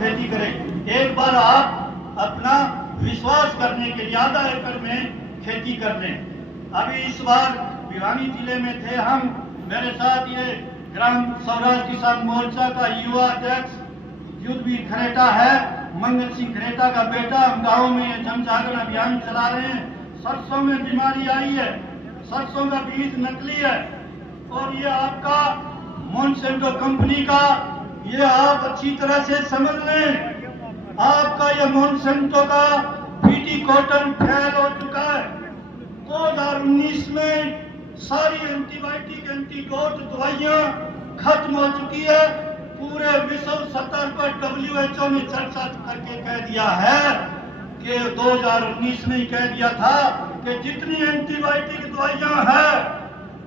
खेती करें। एक बार आप अपना विश्वास करने के लिए आधा एकड़ में खेती कर लें। अभी इस बार भिवानी जिले में थे हम, मेरे साथ ये ग्राम स्वराज किसान मोर्चा का युवा अध्यक्ष युद्धवीर खरेटा है, मंगल सिंह खरेटा का बेटा। हम गाँव में ये जन जागरण अभियान चला रहे हैं। सरसों में बीमारी आई है, सरसों का बीज नकली है और ये आपका मोनसेंटो कंपनी का, ये आप अच्छी तरह से समझ लें, आपका ये मोनसेंटो का बीटी कॉटन फेल हो चुका है। 2019 में सारी एंटीबायोटिक एंटीडोट दवाइयां खत्म हो चुकी है। पूरे विश्व स्तर पर WHO ने चर्चा करके कह दिया है कि 2019 में ही कह दिया था कि जितनी एंटीबायोटिक दवाइयां हैं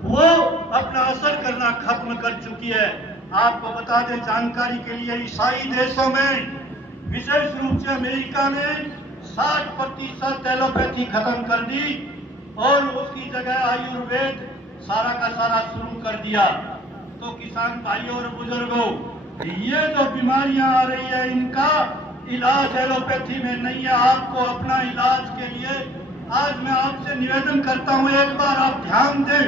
वो अपना असर करना खत्म कर चुकी है। आपको बता दें जानकारी के लिए, ईसाई देशों में विशेष रूप से अमेरिका ने 60% एलोपैथी खत्म कर दी और उसकी जगह आयुर्वेद सारा का सारा शुरू कर दिया। तो किसान भाइयों और बुजुर्गों, ये जो बीमारियां आ रही है इनका इलाज एलोपैथी में नहीं है। आपको अपना इलाज के लिए आज मैं आपसे निवेदन करता हूं, एक बार आप ध्यान दें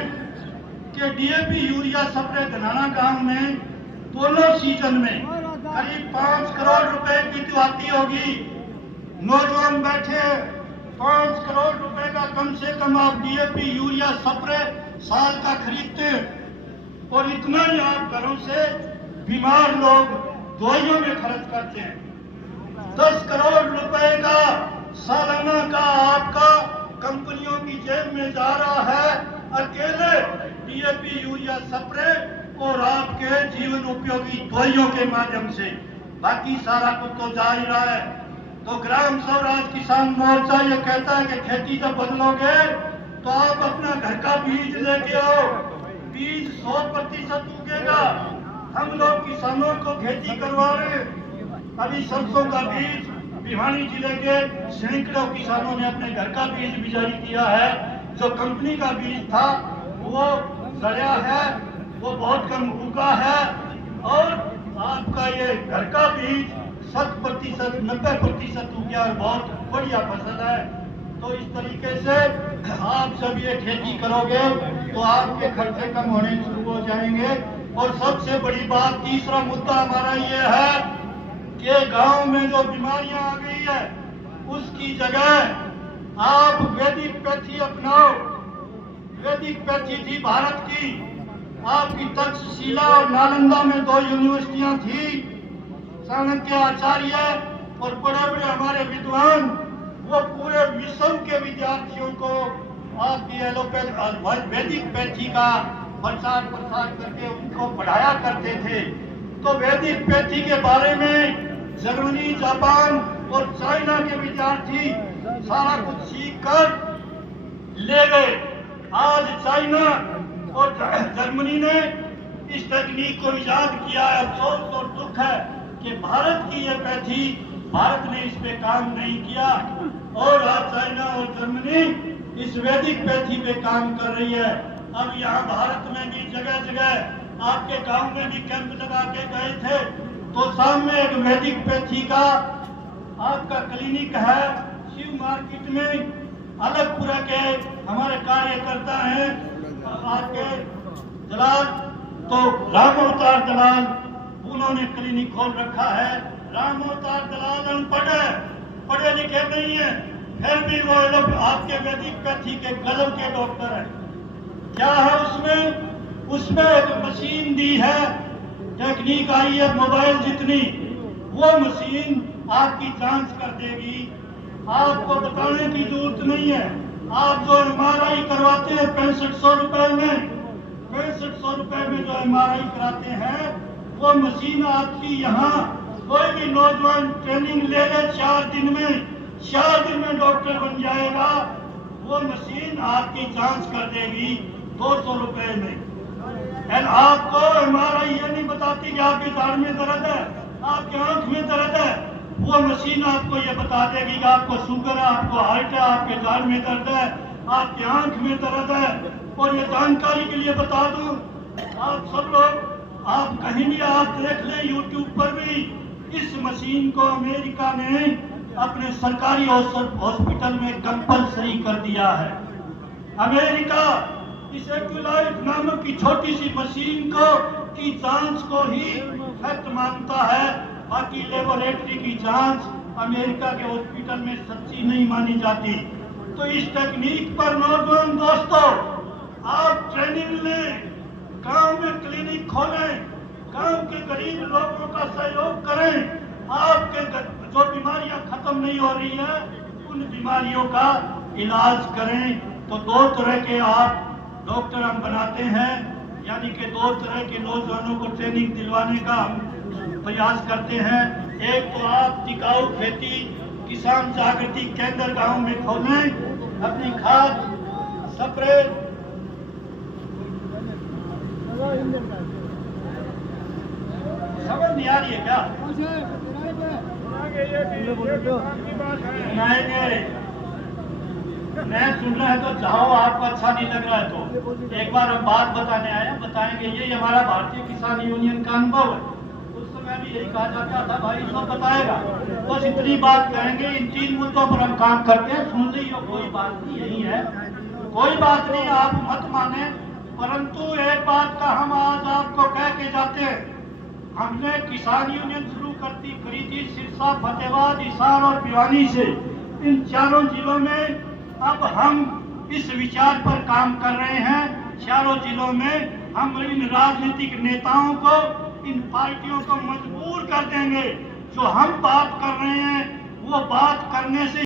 कि DAP यूरिया स्प्रे धनाना गांव में दोनों सीजन में करीब 5 करोड़ रुपए की तो आती होगी। नौजवान बैठे 5 करोड़ रुपए का कम से कम आप DAP यूरिया स्प्रे साल का खरीदते और इतना ही आप घरों से बीमार लोग दवाइयों में खर्च करते हैं। 10 करोड़ रुपए का सालाना का आपका कंपनियों की जेब में जा रहा है अकेले DAP यूरिया स्प्रे और आपके जीवन उपयोगी दवाइयों के माध्यम से। बाकी सारा कुछ तो जा ही रहा है। तो ग्राम स्वराज किसान मोर्चा ये कहता है कि खेती जब बदलोगे तो आप अपना घर का बीज लेके आओ। बीज 100% उगेगा। हम लोग किसानों को खेती करवा रहे हैं। अभी सरसों का बीज भिवानी जिले के सैकड़ों किसानों ने अपने घर का बीज भी जारी किया है। जो कंपनी का बीज था वो सड़ा है, वो बहुत कम उगा है और आपका ये घर का बीज 100% 90% उगा और बहुत बढ़िया फसल है। तो इस तरीके से आप जब ये खेती करोगे तो आपके खर्चे कम होने शुरू हो जाएंगे। और सबसे बड़ी बात, तीसरा मुद्दा हमारा ये है कि गांव में जो बीमारियां आ गई है उसकी जगह आप वैदिक पैथी अपनाओ। वैदिक पैथी थी भारत की, आपकी तक्षशिला और नालंदा में 2 यूनिवर्सिटियां थी। चाणक्य आचार्य और बड़े बड़े हमारे विद्वान वो पूरे विश्व के विद्यार्थियों को आपकी एलोपैथी वैदिक पैथी का प्रचार प्रसार करके उनको पढ़ाया करते थे। तो वैदिक पैथी के बारे में जर्मनी, जापान और चाइना के विद्यार्थी सारा कुछ सीख कर ले गए। आज चाइना और जर्मनी ने इस तकनीक को इजाद किया है। अफसोस और दुख है कि भारत की यह पैथी, भारत ने इस पे काम नहीं किया और आज चाइना और जर्मनी इस वैदिक पैथी पे काम कर रही है। अब यहाँ भारत में भी जगह जगह, आपके गांव में भी कैंप लगा के गए थे तो सामने एक वैदिक पैथी का आपका क्लिनिक है शिव मार्केट में। अलगपुरा के हमारे कार्यकर्ता हैं आपके दलाल, तो राम अवतार दलाल, उन्होंने क्लिनिक खोल रखा है। राम अवतार दलाल अनपढ़ है, पढ़े लिखे नहीं है, फिर भी वो लोग आपके वैदिक पैथी के गजब के डॉक्टर हैं। क्या है उसमें? उसमें एक मशीन दी है, टेक्निक आई है मोबाइल जितनी, वो मशीन आपकी जांच कर देगी। आपको बताने की जरूरत नहीं है। आप जो MRI करवाते हैं 6500 रुपए में, 6500 रुपए में जो MRI कराते हैं वो मशीन आपकी यहाँ कोई भी नौजवान ट्रेनिंग ले ले 4 दिन में डॉक्टर बन जाएगा। वो मशीन आपकी जांच कर देगी 200 रुपए में। एंड आपको MRI ये नहीं बताती कि आपके दाढ़ में दर्द है, आपके आंख में दर्द है। वो मशीन आपको ये बता देगी कि आपको शुगर है, आपको हार्ट है, आपके दाढ़ में दर्द है, आपके आंख में दर्द है। और ये जानकारी के लिए बता दूं, आप सब लोग, आप कहीं भी आप देख लें YouTube पर भी इस मशीन को अमेरिका ने अपने सरकारी हॉस्पिटल में कंपलसरी कर दिया है। अमेरिका इस एक्यूलाइफ नामक की छोटी सी मशीन को की जांच को ही फैक्ट मानता है, बाकी लेबोरेटरी की जांच अमेरिका के हॉस्पिटल में सच्ची नहीं मानी जाती। तो इस टेक्निक पर नौजवान दोस्तों, आप ट्रेनिंग लें, गांव में क्लिनिक खोलें, गांव के गरीब लोगों का सहयोग करें। आपके जो बीमारियां खत्म नहीं हो रही है उन बीमारियों का इलाज करें। तो दो तरह के आप डॉक्टर हम बनाते हैं, यानी कि दो तरह के नौजवानों को ट्रेनिंग दिलवाने का प्रयास करते हैं। एक तो आप टिकाऊ खेती किसान जागृति केंद्र गांव में खोलें, अपनी खाद स्प्रे समझ नहीं आ रही है क्या? मैं सुन रहा है तो जाओ, आपको अच्छा नहीं लग रहा है तो एक बार हम बात बताने आए, बताएंगे। ये हमारा भारतीय किसान यूनियन का अनुभव है। उस समय भी यही कहा जाता था, भाई सब बताएगा, बस इतनी बात कहेंगे। इन 3 मुद्दों पर हम काम करते हैं, सुन लीजिए, कोई बात नहीं, यही है, कोई बात नहीं, आप मत माने। परंतु एक बात का हम आज आपको कह के जाते हैं, हमने किसान यूनियन शुरू करी थी सिरसा, फतेहाबाद, हिसार और भिवानी से। इन चारों जिलों में अब हम इस विचार पर काम कर रहे हैं। चारों जिलों में हम इन राजनीतिक नेताओं को, इन पार्टियों को मजबूर कर देंगे। जो हम बात कर रहे हैं वो बात करने से